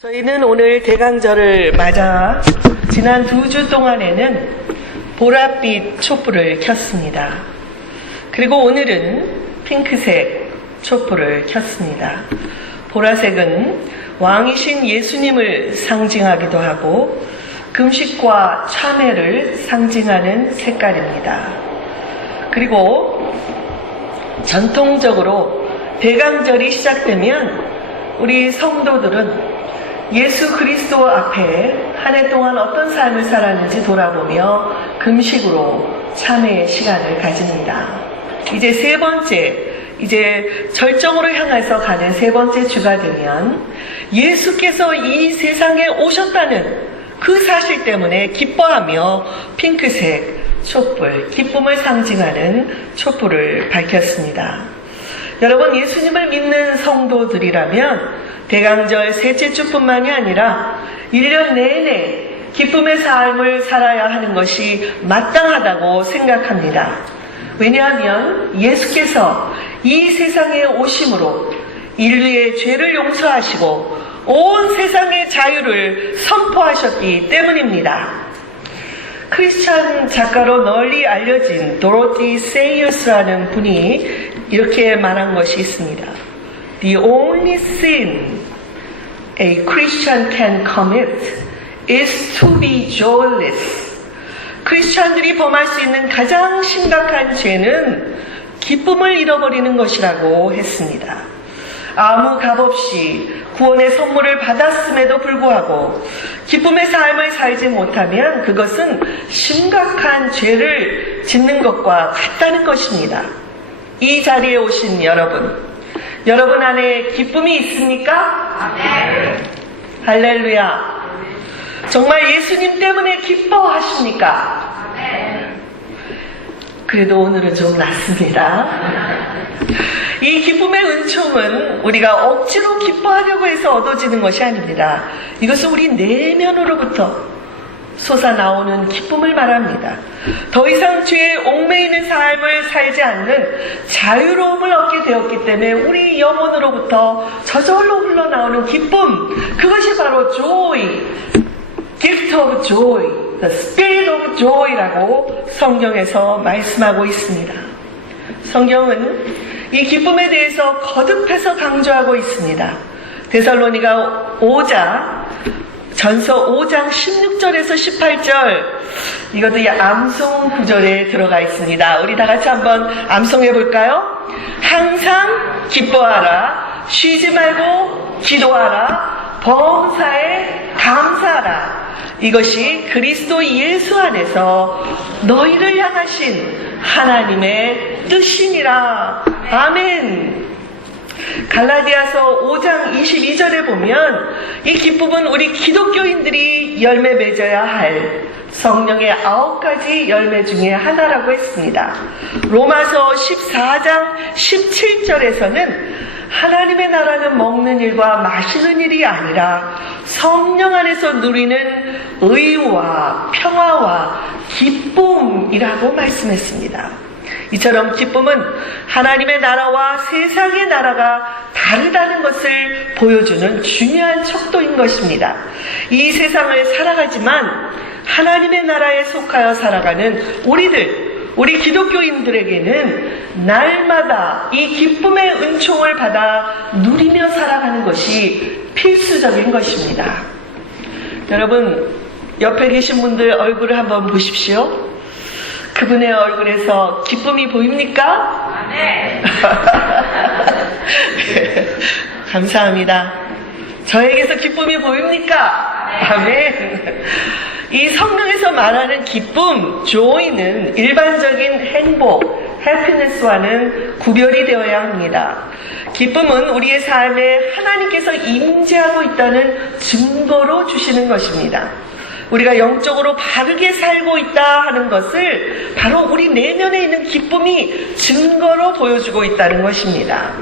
저희는 오늘 대강절을 맞아 지난 2주 동안에는 보랏빛 촛불을 켰습니다. 그리고 오늘은 핑크색 촛불을 켰습니다. 보라색은 왕이신 예수님을 상징하기도 하고 금식과 참회를 상징하는 색깔입니다. 그리고 전통적으로 대강절이 시작되면 우리 성도들은 예수 그리스도 앞에 한 해 동안 어떤 삶을 살았는지 돌아보며 금식으로 참회의 시간을 가집니다. 이제 세 번째, 절정으로 향해서 가는 세 번째 주가 되면 예수께서 이 세상에 오셨다는 그 사실 때문에 기뻐하며 핑크색 촛불, 기쁨을 상징하는 촛불을 밝혔습니다. 여러분, 예수님을 믿는 성도들이라면 대강절 셋째 주뿐만이 아니라 1년 내내 기쁨의 삶을 살아야 하는 것이 마땅하다고 생각합니다. 왜냐하면 예수께서 이 세상에 오심으로 인류의 죄를 용서하시고 온 세상의 자유를 선포하셨기 때문입니다. 크리스찬 작가로 널리 알려진 도로티 세이어스라는 분이 이렇게 말한 것이 있습니다. The only sin a Christian can commit is to be joyless. 크리스찬들이 범할 수 있는 가장 심각한 죄는 기쁨을 잃어버리는 것이라고 했습니다. 아무 값없이 구원의 선물을 받았음에도 불구하고 기쁨의 삶을 살지 못하면 그것은 심각한 죄를 짓는 것과 같다는 것입니다. 이 자리에 오신 여러분 안에 기쁨이 있습니까? 네. 할렐루야. 정말 예수님 때문에 기뻐하십니까? 네. 그래도 오늘은 좀 낫습니다. 이 기쁨의 은총은 우리가 억지로 기뻐하려고 해서 얻어지는 것이 아닙니다. 이것은 우리 내면으로부터 솟아나오는 기쁨을 말합니다. 더 이상 죄에 얽매이는 삶을 살지 않는 자유로움을 얻게 되었기 때문에 우리 영혼으로부터 저절로 흘러나오는 기쁨, 그것이 바로 joy, gift of joy, the spirit of joy라고 성경에서 말씀하고 있습니다. 성경은 이 기쁨에 대해서 거듭해서 강조하고 있습니다. 데살로니가 전서 5장 16절에서 18절, 이것도 이 암송 구절에 들어가 있습니다. 우리 다 같이 한번 암송해 볼까요? 항상 기뻐하라, 쉬지 말고 기도하라, 범사에 감사하라. 이것이 그리스도 예수 안에서 너희를 향하신 하나님의 뜻이니라. 아멘. 갈라디아서 5장 22절에 보면 이 기쁨은 우리 기독교인들이 열매 맺어야 할 성령의 9가지 열매 중에 하나라고 했습니다. 로마서 14장 17절에서는 하나님의 나라는 먹는 일과 마시는 일이 아니라 성령 안에서 누리는 의와 평화와 기쁨이라고 말씀했습니다. 이처럼 기쁨은 하나님의 나라와 세상의 나라가 다르다는 것을 보여주는 중요한 척도인 것입니다. 이 세상을 살아가지만 하나님의 나라에 속하여 살아가는 우리 기독교인들에게는 날마다 이 기쁨의 은총을 받아 누리며 살아가는 것이 필수적인 것입니다. 여러분, 옆에 계신 분들 얼굴을 한번 보십시오. 그분의 얼굴에서 기쁨이 보입니까? 네. 감사합니다. 저에게서 기쁨이 보입니까? 아멘. 이 성경에서 말하는 기쁨, joy는 일반적인 행복, happiness와는 구별이 되어야 합니다. 기쁨은 우리의 삶에 하나님께서 임재하고 있다는 증거로 주시는 것입니다. 우리가 영적으로 바르게 살고 있다 하는 것을 바로 우리 내면에 있는 기쁨이 증거로 보여주고 있다는 것입니다.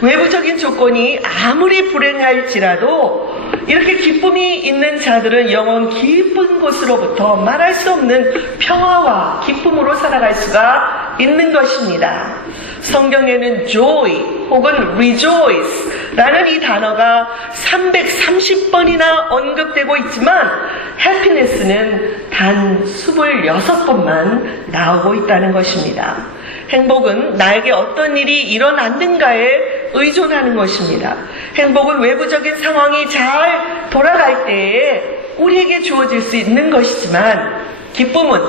외부적인 조건이 아무리 불행할지라도 이렇게 기쁨이 있는 자들은 영원 깊은 곳으로부터 말할 수 없는 평화와 기쁨으로 살아갈 수가 있는 것입니다. 성경에는 joy 혹은 rejoice, 라는 이 단어가 330번이나 언급되고 있지만 happiness는 단 26번만 나오고 있다는 것입니다. 행복은 나에게 어떤 일이 일어났는가에 의존하는 것입니다. 행복은 외부적인 상황이 잘 돌아갈 때에 우리에게 주어질 수 있는 것이지만 기쁨은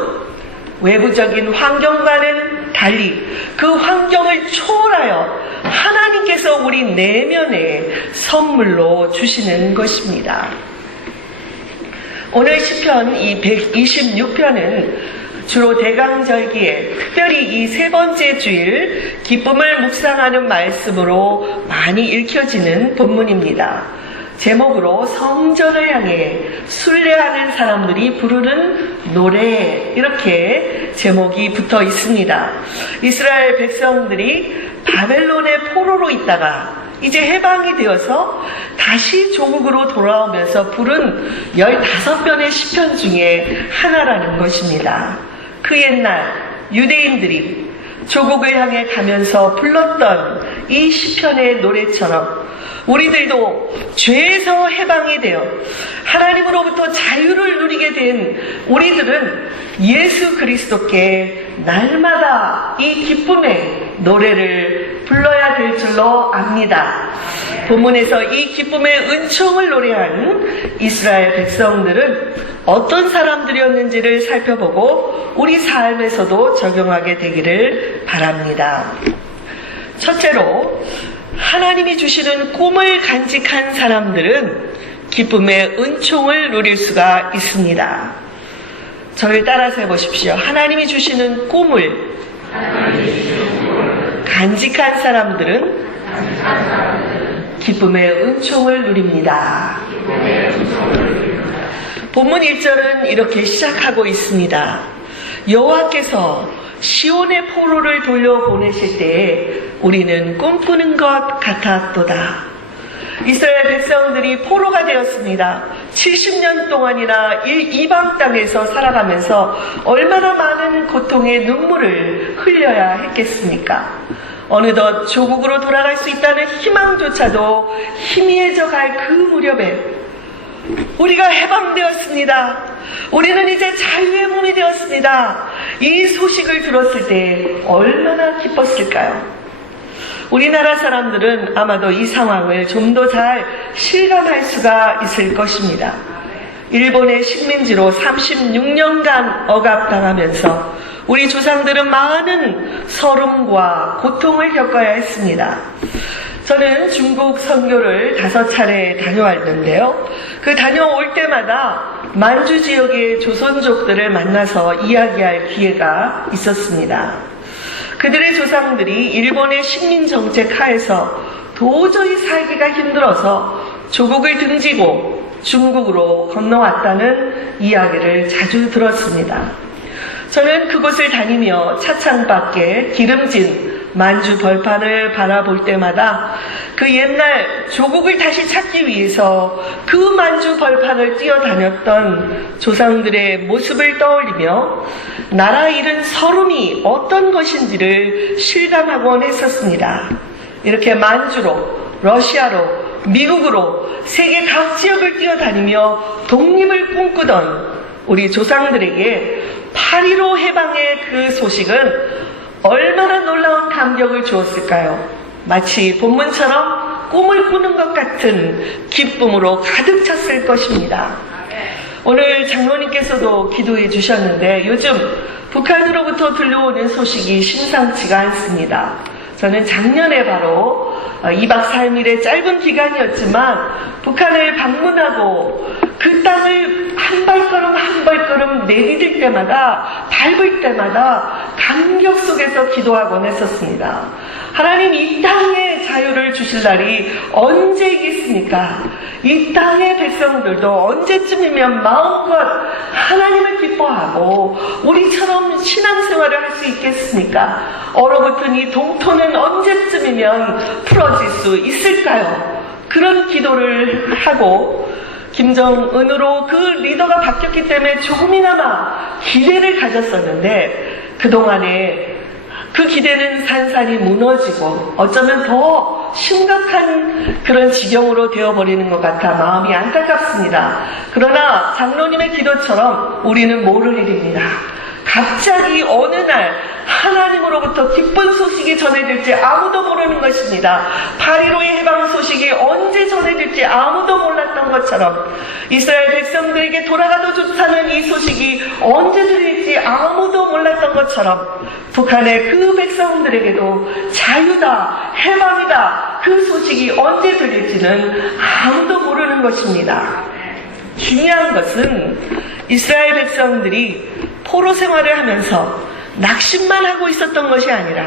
외부적인 환경과는 달리 그 환경을 초월하여 하나님께서 우리 내면에 선물로 주시는 것입니다. 오늘 시편 이 126편은 주로 대강절기에 특별히 이 세 번째 주일 기쁨을 묵상하는 말씀으로 많이 읽혀지는 본문입니다. 제목으로 성전을 향해 순례하는 사람들이 부르는 노래, 이렇게 제목이 붙어 있습니다. 이스라엘 백성들이 바벨론의 포로로 있다가 이제 해방이 되어서 다시 조국으로 돌아오면서 부른 15편의 시편 중에 하나라는 것입니다. 그 옛날 유대인들이 조국을 향해 가면서 불렀던 이 시편의 노래처럼 우리들도 죄에서 해방이 되어 하나님으로부터 자유를 누리게 된 우리들은 예수 그리스도께 날마다 이 기쁨의 노래를 불러야 될 줄로 압니다. 본문에서 이 기쁨의 은총을 노래한 이스라엘 백성들은 어떤 사람들이었는지를 살펴보고 우리 삶에서도 적용하게 되기를 바랍니다. 첫째로 하나님이 주시는 꿈을 간직한 사람들은 기쁨의 은총을 누릴 수가 있습니다. 저를 따라서 해보십시오. 하나님이 주시는 꿈을 간직한 사람들은 기쁨의 은총을 누립니다. 본문 1절은 이렇게 시작하고 있습니다. 여호와께서 시온의 포로를 돌려보내실 때에 우리는 꿈꾸는 것 같았도다. 이스라엘 백성들이 포로가 되었습니다. 70년 동안이나 이방 땅에서 살아가면서 얼마나 많은 고통의 눈물을 흘려야 했겠습니까? 어느덧 조국으로 돌아갈 수 있다는 희망조차도 희미해져 갈 그 무렵에 우리가 해방되었습니다. 우리는 이제 자유의 몸이 되었습니다. 이 소식을 들었을 때 얼마나 기뻤을까요? 우리나라 사람들은 아마도 이 상황을 좀 더 잘 실감할 수가 있을 것입니다. 일본의 식민지로 36년간 억압당하면서 우리 조상들은 많은 서름과 고통을 겪어야 했습니다. 저는 중국 선교를 5차례 다녀왔는데요. 그 다녀올 때마다 만주 지역의 조선족들을 만나서 이야기할 기회가 있었습니다. 그들의 조상들이 일본의 식민정책 하에서 도저히 살기가 힘들어서 조국을 등지고 중국으로 건너왔다는 이야기를 자주 들었습니다. 저는 그곳을 다니며 차창밖에 기름진 만주 벌판을 바라볼 때마다 그 옛날 조국을 다시 찾기 위해서 그 만주 벌판을 뛰어다녔던 조상들의 모습을 떠올리며 나라 잃은 서름이 어떤 것인지를 실감하곤 했었습니다. 이렇게 만주로, 러시아로, 미국으로 세계 각 지역을 뛰어다니며 독립을 꿈꾸던 우리 조상들에게 8.15 해방의 그 소식은 얼마나 놀라운 감격을 주었을까요? 마치 본문처럼 꿈을 꾸는 것 같은 기쁨으로 가득 찼을 것입니다. 오늘 장로님께서도 기도해 주셨는데 요즘 북한으로부터 들려오는 소식이 심상치가 않습니다. 저는 작년에 바로 2박 3일의 짧은 기간이었지만 북한을 방문하고 그 땅을 한 발걸음 한 발걸음 내디딜 때마다 밟을 때마다 감격 속에서 기도하곤 했었습니다. 하나님 이 땅에 자유를 주실 날이 언제이겠습니까? 이 땅의 백성들도 언제쯤이면 마음껏 하나님을 기뻐하고 우리처럼 신앙생활을 할 수 있겠습니까? 얼어붙은 이 동토는 언제쯤이면 풀어질 수 있을까요? 그런 기도를 하고 김정은으로 그 리더가 바뀌었기 때문에 조금이나마 기대를 가졌었는데 그동안에 그 기대는 산산이 무너지고 어쩌면 더 심각한 그런 지경으로 되어버리는 것 같아 마음이 안타깝습니다. 그러나 장로님의 기도처럼 우리는 모를 일입니다. 갑자기 어느 날 하나님으로부터 기쁜 소식이 전해질지 아무도 모르는 것입니다. 바리로의 해방 소식이 언제 전해질지 아무도 몰랐던 것처럼 이스라엘 백성들에게 돌아가도 좋다는 이 소식이 언제 들릴지 아무도 몰랐던 것처럼 북한의 그 백성들에게도 자유다, 해방이다 그 소식이 언제 들릴지는 아무도 모르는 것입니다. 중요한 것은 이스라엘 백성들이 포로 생활을 하면서 낙심만 하고 있었던 것이 아니라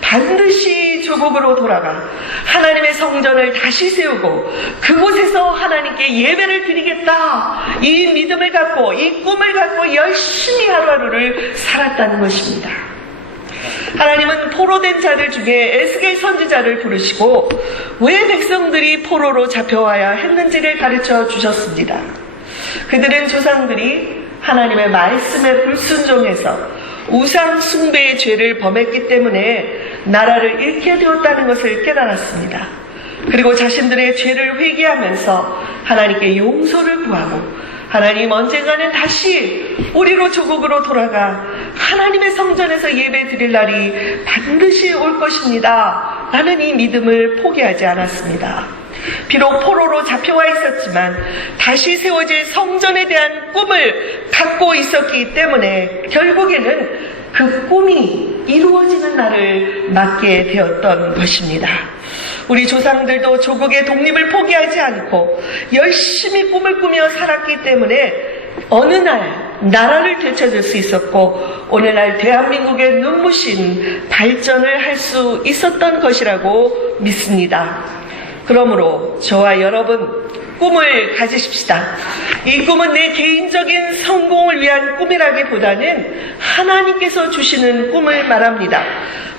반드시 조국으로 돌아가 하나님의 성전을 다시 세우고 그곳에서 하나님께 예배를 드리겠다 이 믿음을 갖고 이 꿈을 갖고 열심히 하루하루를 살았다는 것입니다. 하나님은 포로된 자들 중에 에스겔 선지자를 부르시고 왜 백성들이 포로로 잡혀와야 했는지를 가르쳐 주셨습니다. 그들은 조상들이 하나님의 말씀에 불순종해서 우상 숭배의 죄를 범했기 때문에 나라를 잃게 되었다는 것을 깨달았습니다. 그리고 자신들의 죄를 회개하면서 하나님께 용서를 구하고 하나님 언젠가는 다시 우리로 조국으로 돌아가 하나님의 성전에서 예배 드릴 날이 반드시 올 것입니다. 라는 이 믿음을 포기하지 않았습니다. 비록 포로로 잡혀와 있었지만 다시 세워질 성전에 대한 꿈을 갖고 있었기 때문에 결국에는 그 꿈이 이루어지는 날을 맞게 되었던 것입니다. 우리 조상들도 조국의 독립을 포기하지 않고 열심히 꿈을 꾸며 살았기 때문에 어느 날 나라를 되찾을 수 있었고 오늘날 대한민국의 눈부신 발전을 할 수 있었던 것이라고 믿습니다. 그러므로 저와 여러분 꿈을 가지십시다. 이 꿈은 내 개인적인 성공을 위한 꿈이라기보다는 하나님께서 주시는 꿈을 말합니다.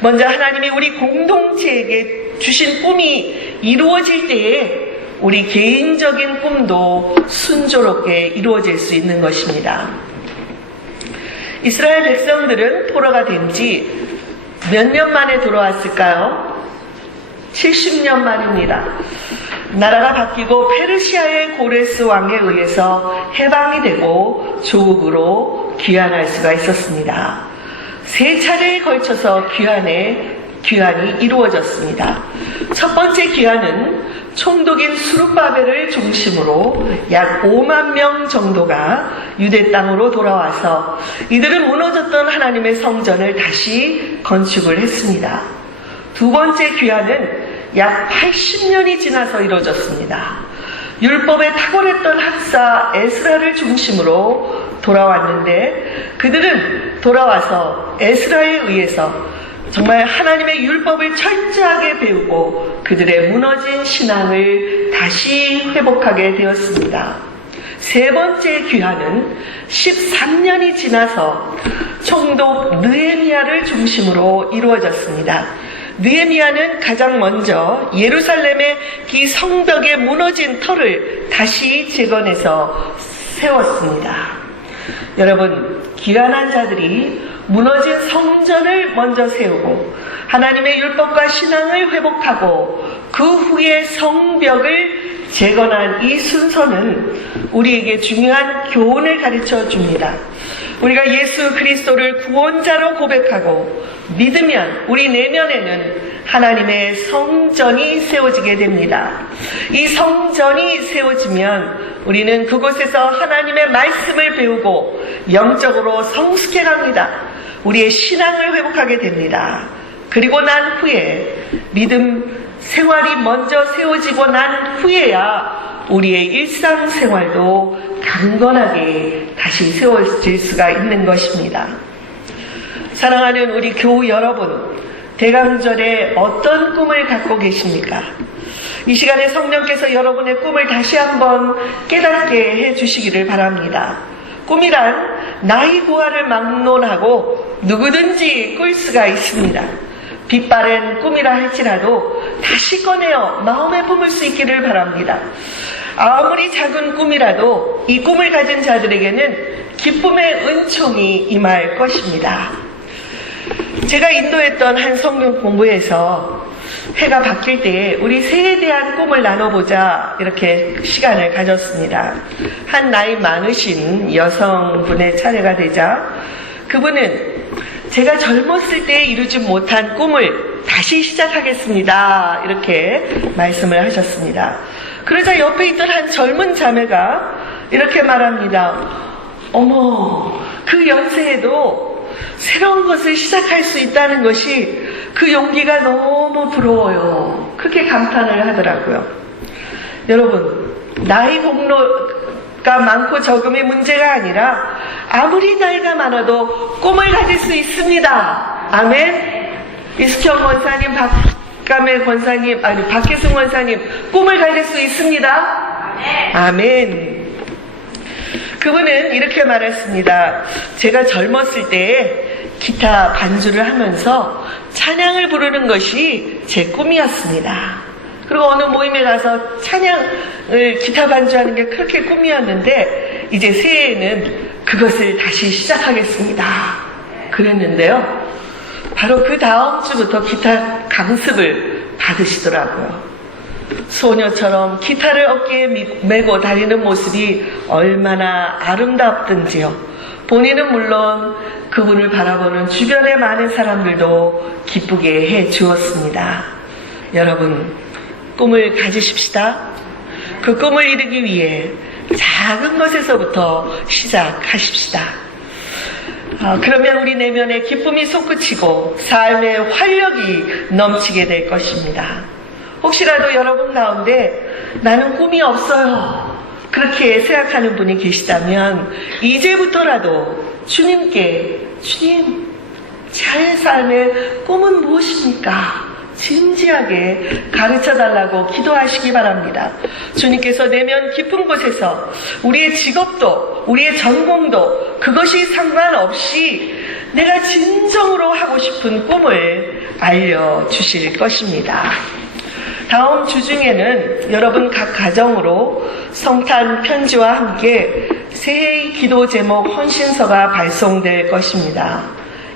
먼저 하나님이 우리 공동체에게 주신 꿈이 이루어질 때에 우리 개인적인 꿈도 순조롭게 이루어질 수 있는 것입니다. 이스라엘 백성들은 포로가 된 지 몇 년 만에 돌아왔을까요? 70년 만입니다. 나라가 바뀌고 페르시아의 고레스 왕에 의해서 해방이 되고 조국으로 귀환할 수가 있었습니다. 3차례에 걸쳐서 귀환이 이루어졌습니다. 첫 번째 귀환은 총독인 수룹바벨을 중심으로 약 5만 명 정도가 유대 땅으로 돌아와서 이들은 무너졌던 하나님의 성전을 다시 건축을 했습니다. 두 번째 귀환은 약 80년이 지나서 이루어졌습니다. 율법에 탁월했던 학사 에스라를 중심으로 돌아왔는데 그들은 돌아와서 에스라에 의해서 정말 하나님의 율법을 철저하게 배우고 그들의 무너진 신앙을 다시 회복하게 되었습니다. 세 번째 귀환은 13년이 지나서 총독 느헤미야를 중심으로 이루어졌습니다. 느헤미야는 가장 먼저 예루살렘의 이 성벽에 무너진 터를 다시 재건해서 세웠습니다. 여러분, 귀환한 자들이 무너진 성전을 먼저 세우고 하나님의 율법과 신앙을 회복하고 그 후에 성벽을 재건한 이 순서는 우리에게 중요한 교훈을 가르쳐 줍니다. 우리가 예수 그리스도를 구원자로 고백하고 믿으면 우리 내면에는 하나님의 성전이 세워지게 됩니다. 이 성전이 세워지면 우리는 그곳에서 하나님의 말씀을 배우고 영적으로 성숙해 갑니다. 우리의 신앙을 회복하게 됩니다. 그리고 난 후에 믿음 생활이 먼저 세워지고 난 후에야 우리의 일상생활도 강건하게 다시 세워질 수가 있는 것입니다. 사랑하는 우리 교우 여러분, 대강절에 어떤 꿈을 갖고 계십니까? 이 시간에 성령께서 여러분의 꿈을 다시 한번 깨닫게 해주시기를 바랍니다. 꿈이란 나의 고아를 막론하고 누구든지 꿀 수가 있습니다. 빛바랜 꿈이라 할지라도 다시 꺼내어 마음에 품을 수 있기를 바랍니다. 아무리 작은 꿈이라도 이 꿈을 가진 자들에게는 기쁨의 은총이 임할 것입니다. 제가 인도했던 한 성경 공부에서 해가 바뀔 때 우리 새해에 대한 꿈을 나눠보자 이렇게 시간을 가졌습니다. 한 나이 많으신 여성분의 차례가 되자 그분은 제가 젊었을 때 이루지 못한 꿈을 다시 시작하겠습니다 이렇게 말씀을 하셨습니다. 그러자 옆에 있던 한 젊은 자매가 이렇게 말합니다. 어머, 그 연세에도 새로운 것을 시작할 수 있다는 것이 그 용기가 너무 부러워요. 그렇게 감탄을 하더라고요. 여러분, 나이 공로가 많고 적음의 문제가 아니라 아무리 나이가 많아도 꿈을 가질 수 있습니다. 아멘. 이수경 권사님, 박감의 권사님, 박혜승 권사님, 꿈을 가질 수 있습니다. 아멘. 그분은 이렇게 말했습니다. 제가 젊었을 때 기타 반주를 하면서 찬양을 부르는 것이 제 꿈이었습니다. 그리고 어느 모임에 가서 찬양을 기타 반주하는 게 그렇게 꿈이었는데 이제 새해에는 그것을 다시 시작하겠습니다. 그랬는데요. 바로 그 다음 주부터 기타 강습을 받으시더라고요. 소녀처럼 기타를 어깨에 메고 다니는 모습이 얼마나 아름답든지요. 본인은 물론 그분을 바라보는 주변의 많은 사람들도 기쁘게 해 주었습니다. 여러분, 꿈을 가지십시다. 그 꿈을 이루기 위해 작은 것에서부터 시작하십시다. 그러면 우리 내면에 기쁨이 솟구치고 삶의 활력이 넘치게 될 것입니다. 혹시라도 여러분 가운데 나는 꿈이 없어요 그렇게 생각하는 분이 계시다면 이제부터라도 주님께 주님, 제 삶의 꿈은 무엇입니까? 진지하게 가르쳐달라고 기도하시기 바랍니다. 주님께서 내면 깊은 곳에서 우리의 직업도 우리의 전공도 그것이 상관없이 내가 진정으로 하고 싶은 꿈을 알려주실 것입니다. 다음 주 중에는 여러분 각 가정으로 성탄 편지와 함께 새해의 기도 제목 헌신서가 발송될 것입니다.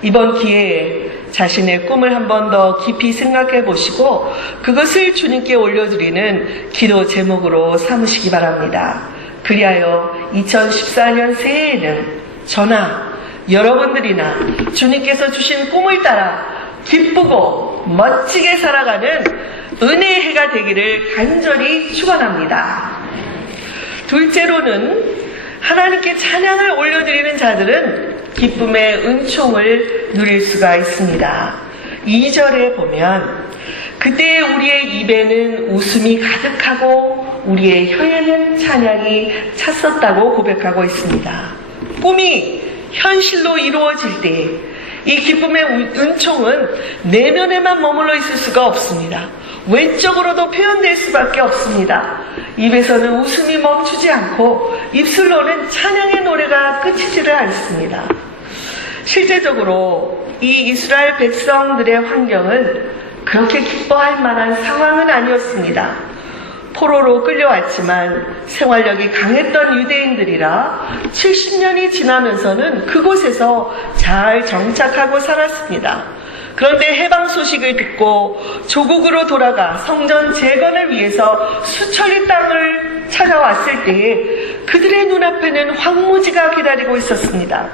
이번 기회에 자신의 꿈을 한 번 더 깊이 생각해 보시고 그것을 주님께 올려드리는 기도 제목으로 삼으시기 바랍니다. 그리하여 2014년 새해에는 저나 여러분들이나 주님께서 주신 꿈을 따라 기쁘고 멋지게 살아가는 은혜의 해가 되기를 간절히 축원합니다. 둘째로는 하나님께 찬양을 올려드리는 자들은 기쁨의 은총을 누릴 수가 있습니다. 2절에 보면 그때 우리의 입에는 웃음이 가득하고 우리의 혀에는 찬양이 찼었다고 고백하고 있습니다. 꿈이 현실로 이루어질 때 이 기쁨의 은총은 내면에만 머물러 있을 수가 없습니다. 외적으로도 표현될 수밖에 없습니다. 입에서는 웃음이 멈추지 않고 입술로는 찬양의 노래가 끊이지를 않습니다. 실제적으로 이 이스라엘 백성들의 환경은 그렇게 기뻐할 만한 상황은 아니었습니다. 포로로 끌려왔지만 생활력이 강했던 유대인들이라 70년이 지나면서는 그곳에서 잘 정착하고 살았습니다. 그런데 해방 소식을 듣고 조국으로 돌아가 성전 재건을 위해서 수천리 땅을 찾아왔을 때에 그들의 눈앞에는 황무지가 기다리고 있었습니다.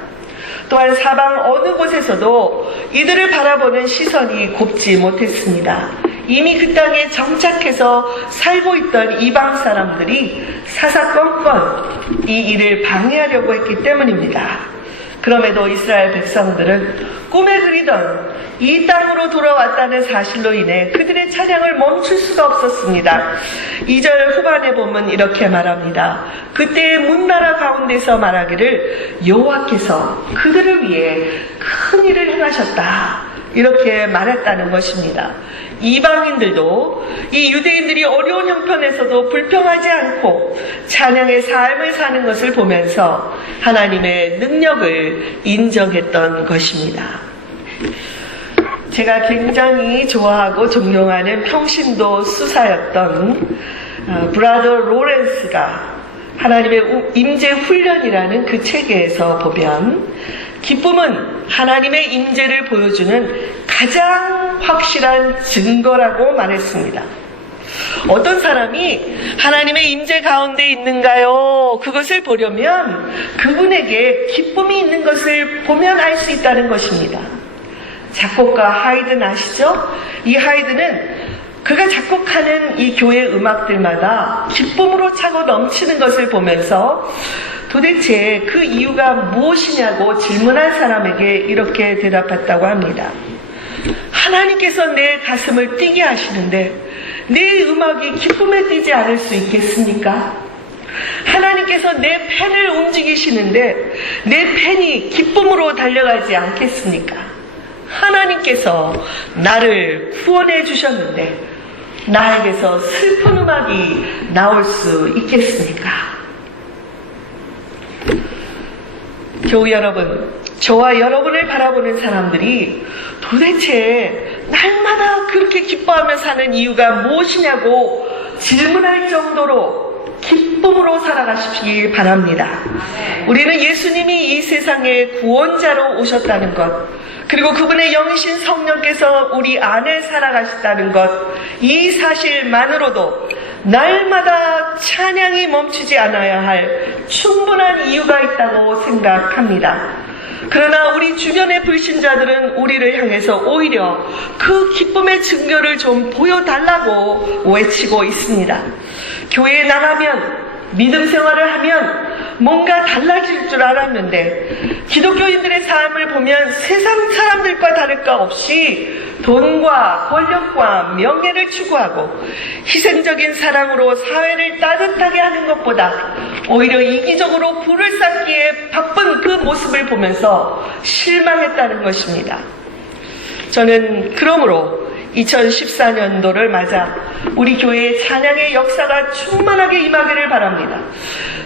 또한 사방 어느 곳에서도 이들을 바라보는 시선이 곱지 못했습니다. 이미 그 땅에 정착해서 살고 있던 이방 사람들이 사사건건 이 일을 방해하려고 했기 때문입니다. 그럼에도 이스라엘 백성들은 꿈에 그리던 이 땅으로 돌아왔다는 사실로 인해 그들의 찬양을 멈출 수가 없었습니다. 2절 후반에 보면 이렇게 말합니다. 그때의 문나라 가운데서 말하기를 여호와께서 그들을 위해 큰 일을 행하셨다. 이렇게 말했다는 것입니다. 이방인들도 이 유대인들이 어려운 형편에서도 불평하지 않고 찬양의 삶을 사는 것을 보면서 하나님의 능력을 인정했던 것입니다. 제가 굉장히 좋아하고 존경하는 평신도 수사였던 브라더 로렌스가 하나님의 임재 훈련이라는 그 책에서 보면 기쁨은 하나님의 임재를 보여주는 가장 확실한 증거라고 말했습니다. 어떤 사람이 하나님의 임재 가운데 있는가요? 그것을 보려면 그분에게 기쁨이 있는 것을 보면 알 수 있다는 것입니다. 작곡가 하이든 아시죠? 이 하이든은 그가 작곡하는 이 교회 음악들마다 기쁨으로 차고 넘치는 것을 보면서 도대체 그 이유가 무엇이냐고 질문한 사람에게 이렇게 대답했다고 합니다. 하나님께서 내 가슴을 뛰게 하시는데 내 음악이 기쁨에 뛰지 않을 수 있겠습니까? 하나님께서 내 펜을 움직이시는데 내 펜이 기쁨으로 달려가지 않겠습니까? 하나님께서 나를 구원해 주셨는데 나에게서 슬픈 음악이 나올 수 있겠습니까? 교우 여러분, 저와 여러분을 바라보는 사람들이 도대체 날마다 그렇게 기뻐하며 사는 이유가 무엇이냐고 질문할 정도로 기쁨으로 살아가시기 바랍니다. 우리는 예수님이 이 세상에 구원자로 오셨다는 것, 그리고 그분의 영이신 성령께서 우리 안에 살아가셨다는 것, 이 사실만으로도 날마다 찬양이 멈추지 않아야 할 충분한 이유가 있다고 생각합니다. 그러나 우리 주변의 불신자들은 우리를 향해서 오히려 그 기쁨의 증거를 좀 보여달라고 외치고 있습니다. 교회에 나가면, 믿음 생활을 하면 뭔가 달라질 줄 알았는데 기독교인들의 삶을 보면 세상 사람들과 다를 것 없이 돈과 권력과 명예를 추구하고 희생적인 사랑으로 사회를 따뜻하게 하는 것보다 오히려 이기적으로 부를 쌓기에 바쁜 그 모습을 보면서 실망했다는 것입니다. 저는 그러므로 2014년도를 맞아 우리 교회의 찬양의 역사가 충만하게 임하기를 바랍니다.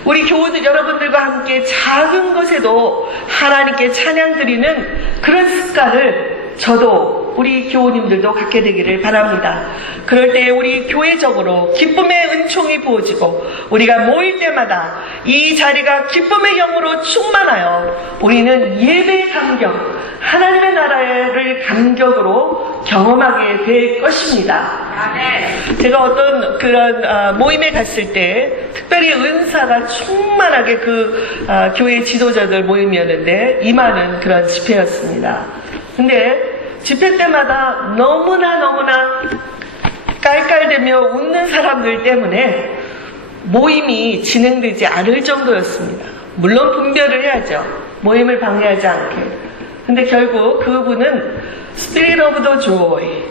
우리 교우들 여러분들과 함께 작은 것에도 하나님께 찬양 드리는 그런 습관을 저도 우리 교우님들도 갖게 되기를 바랍니다. 그럴 때 우리 교회적으로 기쁨의 은총이 부어지고 우리가 모일 때마다 이 자리가 기쁨의 영으로 충만하여 우리는 예배의 감격, 하나님의 나라를 감격으로 경험하게 될 것입니다. 제가 어떤 그런 모임에 갔을 때 특별히 은사가 충만하게 그 교회 지도자들 모임이었는데 임하는 그런 집회였습니다. 근데 집회 때마다 너무나 깔깔대며 웃는 사람들 때문에 모임이 진행되지 않을 정도였습니다. 물론 분별을 해야죠. 모임을 방해하지 않게. 근데 결국 그분은 Spirit of the Joy,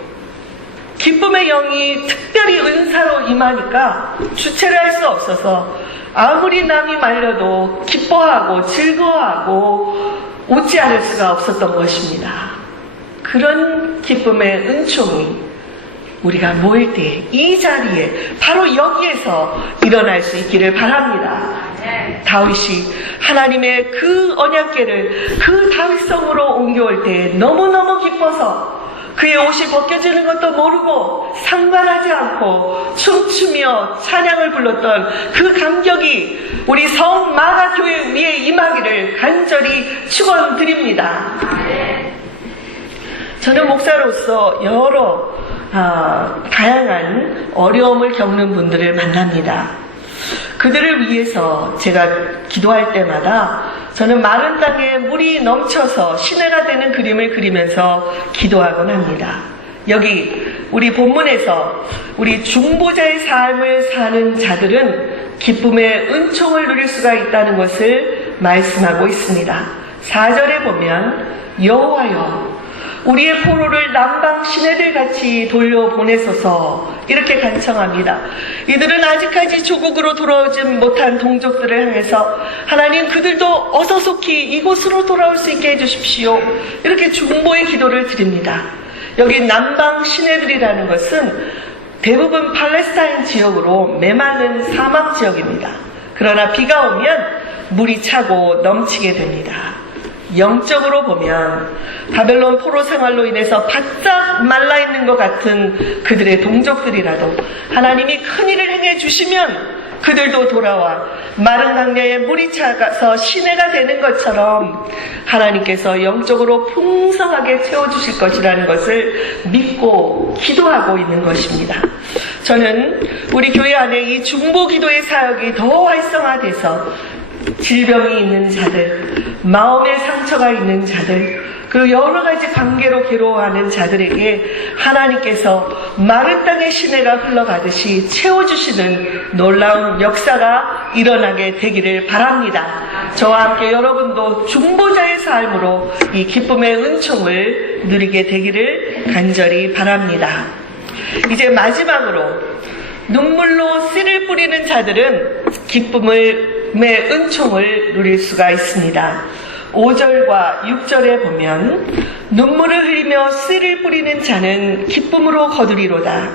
기쁨의 영이 특별히 은사로 임하니까 주체를 할 수 없어서 아무리 남이 말려도 기뻐하고 즐거워하고 웃지 않을 수가 없었던 것입니다. 그런 기쁨의 은총이 우리가 모일 때 이 자리에 바로 여기에서 일어날 수 있기를 바랍니다. 다윗이 하나님의 그 언약궤를 그 다윗성으로 옮겨올 때 너무너무 기뻐서 그의 옷이 벗겨지는 것도 모르고 상관하지 않고 춤추며 찬양을 불렀던 그 감격이 우리 성마가교회 위에 임하기를 간절히 축원드립니다. 저는 목사로서 여러 다양한 어려움을 겪는 분들을 만납니다. 그들을 위해서 제가 기도할 때마다 저는 마른 땅에 물이 넘쳐서 시내가 되는 그림을 그리면서 기도하곤 합니다. 여기 우리 본문에서 우리 중보자의 삶을 사는 자들은 기쁨의 은총을 누릴 수가 있다는 것을 말씀하고 있습니다. 4절에 보면 여호와여 우리의 포로를 남방 시내들 같이 돌려보내소서 이렇게 간청합니다. 이들은 아직까지 조국으로 돌아오지 못한 동족들을 향해서 하나님 그들도 어서 속히 이곳으로 돌아올 수 있게 해주십시오. 이렇게 중보의 기도를 드립니다. 여기 남방 시내들이라는 것은 대부분 팔레스타인 지역으로 메마른 사막 지역입니다. 그러나 비가 오면 물이 차고 넘치게 됩니다. 영적으로 보면 바벨론 포로 생활로 인해서 바짝 말라있는 것 같은 그들의 동족들이라도 하나님이 큰일을 행해 주시면 그들도 돌아와 마른 강야에 물이 차가서 시내가 되는 것처럼 하나님께서 영적으로 풍성하게 채워주실 것이라는 것을 믿고 기도하고 있는 것입니다. 저는 우리 교회 안에 이 중보기도의 사역이 더 활성화돼서 질병이 있는 자들, 마음의 상처가 있는 자들, 그리고 여러 가지 관계로 괴로워하는 자들에게 하나님께서 마른 땅의 시내가 흘러가듯이 채워주시는 놀라운 역사가 일어나게 되기를 바랍니다. 저와 함께 여러분도 중보자의 삶으로 이 기쁨의 은총을 누리게 되기를 간절히 바랍니다. 이제 마지막으로 눈물로 씨를 뿌리는 자들은 기쁨의 은총을 누릴 수가 있습니다. 5절과 6절에 보면 눈물을 흘리며 씨를 뿌리는 자는 기쁨으로 거두리로다.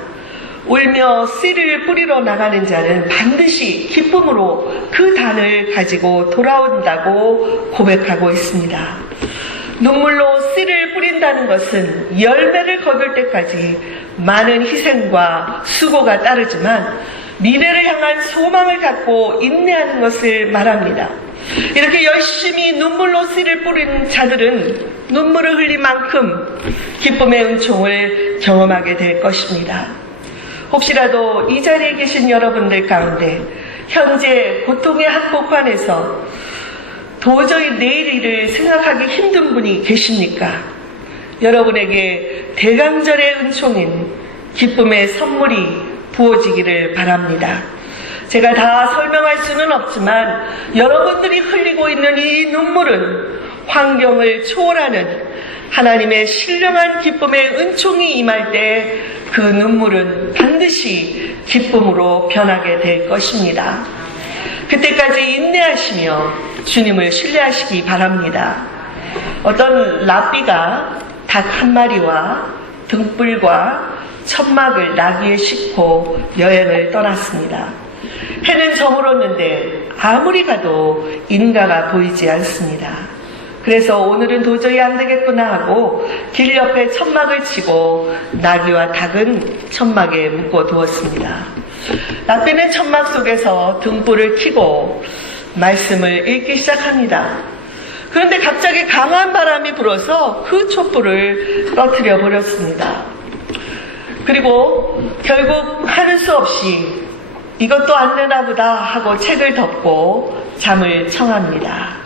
울며 씨를 뿌리러 나가는 자는 반드시 기쁨으로 그 단을 가지고 돌아온다고 고백하고 있습니다. 눈물로 씨를 뿌린다는 것은 열매를 거둘 때까지 많은 희생과 수고가 따르지만 미래를 향한 소망을 갖고 인내하는 것을 말합니다. 이렇게 열심히 눈물로 씨를 뿌린 자들은 눈물을 흘린 만큼 기쁨의 은총을 경험하게 될 것입니다. 혹시라도 이 자리에 계신 여러분들 가운데 현재 고통의 한복판에서 도저히 내일 일을 생각하기 힘든 분이 계십니까? 여러분에게 대강절의 은총인 기쁨의 선물이 부어지기를 바랍니다. 제가 다 설명할 수는 없지만 여러분들이 흘리고 있는 이 눈물은 환경을 초월하는 하나님의 신령한 기쁨의 은총이 임할 때 그 눈물은 반드시 기쁨으로 변하게 될 것입니다. 그때까지 인내하시며 주님을 신뢰하시기 바랍니다. 어떤 랍비가 닭 한 마리와 등불과 천막을 나귀에 싣고 여행을 떠났습니다. 해는 저물었는데 아무리 가도 인가가 보이지 않습니다. 그래서 오늘은 도저히 안 되겠구나 하고 길 옆에 천막을 치고 나귀와 닭은 천막에 묶어두었습니다. 랍비는 천막 속에서 등불을 켜고 말씀을 읽기 시작합니다. 그런데 갑자기 강한 바람이 불어서 그 촛불을 꺼뜨려 버렸습니다. 그리고 결국 하는 수 없이 이것도 안 되나 보다 하고 책을 덮고 잠을 청합니다.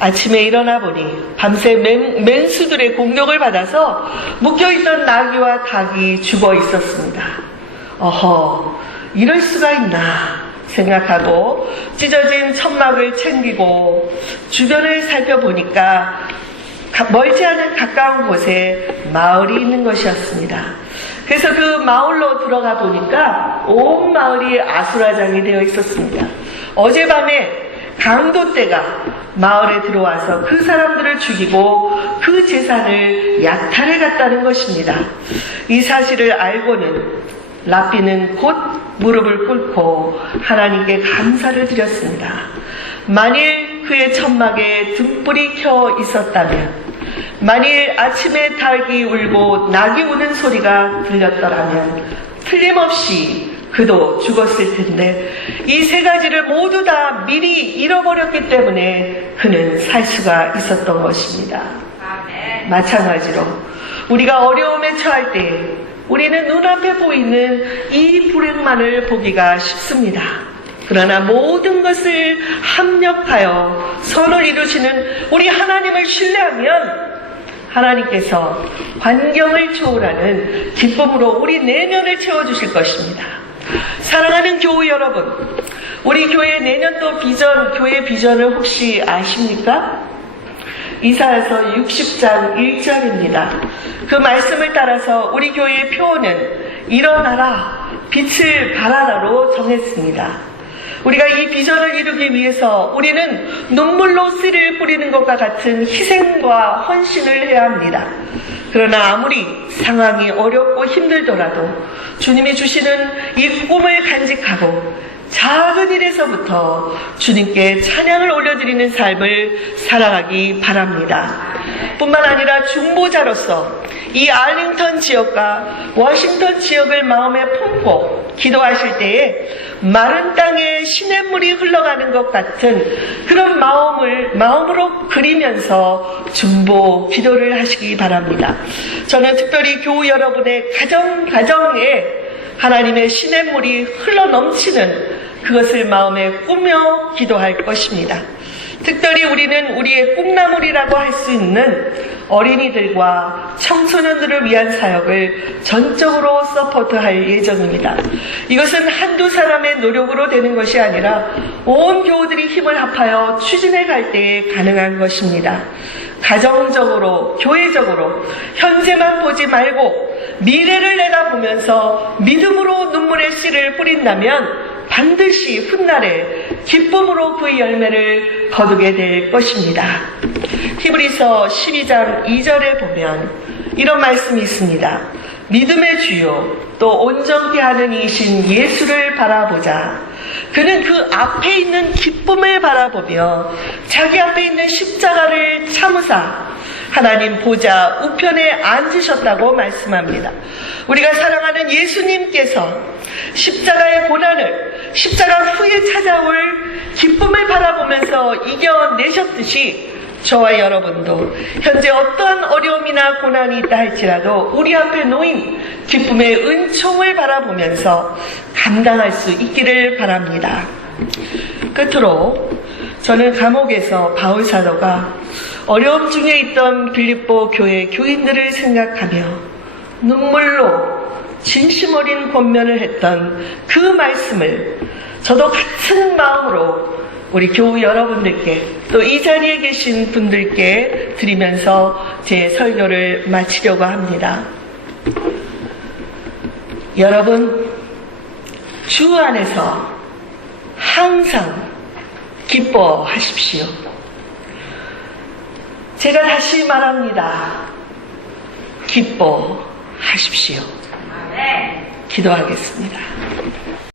아침에 일어나 보니 밤새 맹수들의 공격을 받아서 묶여있던 나귀와 닭이 죽어 있었습니다. 어허, 이럴 수가 있나 생각하고 찢어진 천막을 챙기고 주변을 살펴보니까 멀지 않은 가까운 곳에 마을이 있는 것이었습니다. 그래서 그 마을로 들어가 보니까 온 마을이 아수라장이 되어 있었습니다. 어젯밤에 강도떼가 마을에 들어와서 그 사람들을 죽이고 그 재산을 약탈해 갔다는 것입니다. 이 사실을 알고는 랍비는 곧 무릎을 꿇고 하나님께 감사를 드렸습니다. 만일 그의 천막에 등불이 켜 있었다면, 만일 아침에 닭이 울고 낙이 우는 소리가 들렸더라면 틀림없이 그도 죽었을 텐데 이 세 가지를 모두 다 미리 잃어버렸기 때문에 그는 살 수가 있었던 것입니다. 마찬가지로 우리가 어려움에 처할 때 우리는 눈앞에 보이는 이 불행만을 보기가 쉽습니다. 그러나 모든 것을 합력하여 선을 이루시는 우리 하나님을 신뢰하면 하나님께서 환경을 초월하는 기쁨으로 우리 내면을 채워주실 것입니다. 사랑하는 교우 여러분, 우리 교회 내년도 비전, 교회 비전을 혹시 아십니까? 이사야서 60장 1절입니다. 그 말씀을 따라서 우리 교회의 표어는 일어나라, 빛을 발하라로 정했습니다. 우리가 이 비전을 이루기 위해서 우리는 눈물로 씨를 뿌리는 것과 같은 희생과 헌신을 해야 합니다. 그러나 아무리 상황이 어렵고 힘들더라도 주님이 주시는 이 꿈을 간직하고 작은 일에서부터 주님께 찬양을 올려드리는 삶을 살아가기 바랍니다. 뿐만 아니라 중보자로서 이 알링턴 지역과 워싱턴 지역을 마음에 품고 기도하실 때에 마른 땅에 시냇물이 흘러가는 것 같은 그런 마음으로 그리면서 중보 기도를 하시기 바랍니다. 저는 특별히 교우 여러분의 가정에 하나님의 시냇물이 흘러넘치는 그것을 마음에 꾸며 기도할 것입니다. 특별히 우리는 우리의 꿈나물이라고 할 수 있는 어린이들과 청소년들을 위한 사역을 전적으로 서포트할 예정입니다. 이것은 한두 사람의 노력으로 되는 것이 아니라 온 교우들이 힘을 합하여 추진해 갈 때에 가능한 것입니다. 가정적으로, 교회적으로 현재만 보지 말고 미래를 내다보면서 믿음으로 눈물의 씨를 뿌린다면 반드시 훗날에 기쁨으로 그 열매를 거두게 될 것입니다. 히브리서 12장 2절에 보면 이런 말씀이 있습니다. 믿음의 주요 또 온전케 하는 이신 예수를 바라보자. 그는 그 앞에 있는 기쁨을 바라보며 자기 앞에 있는 십자가를 참으사 하나님 보좌 우편에 앉으셨다고 말씀합니다. 우리가 사랑하는 예수님께서 십자가의 고난을 십자가 후에 찾아올 기쁨을 바라보면서 이겨내셨듯이 저와 여러분도 현재 어떠한 어려움이나 고난이 있다 할지라도 우리 앞에 놓인 기쁨의 은총을 바라보면서 감당할 수 있기를 바랍니다. 끝으로 저는 감옥에서 바울 사도가 어려움 중에 있던 빌립보 교회 교인들을 생각하며 눈물로 진심 어린 권면을 했던 그 말씀을 저도 같은 마음으로 우리 교우 여러분들께 또 이 자리에 계신 분들께 드리면서 제 설교를 마치려고 합니다. 여러분, 주 안에서 항상 기뻐하십시오. 제가 다시 말합니다. 기뻐하십시오. 기도하겠습니다.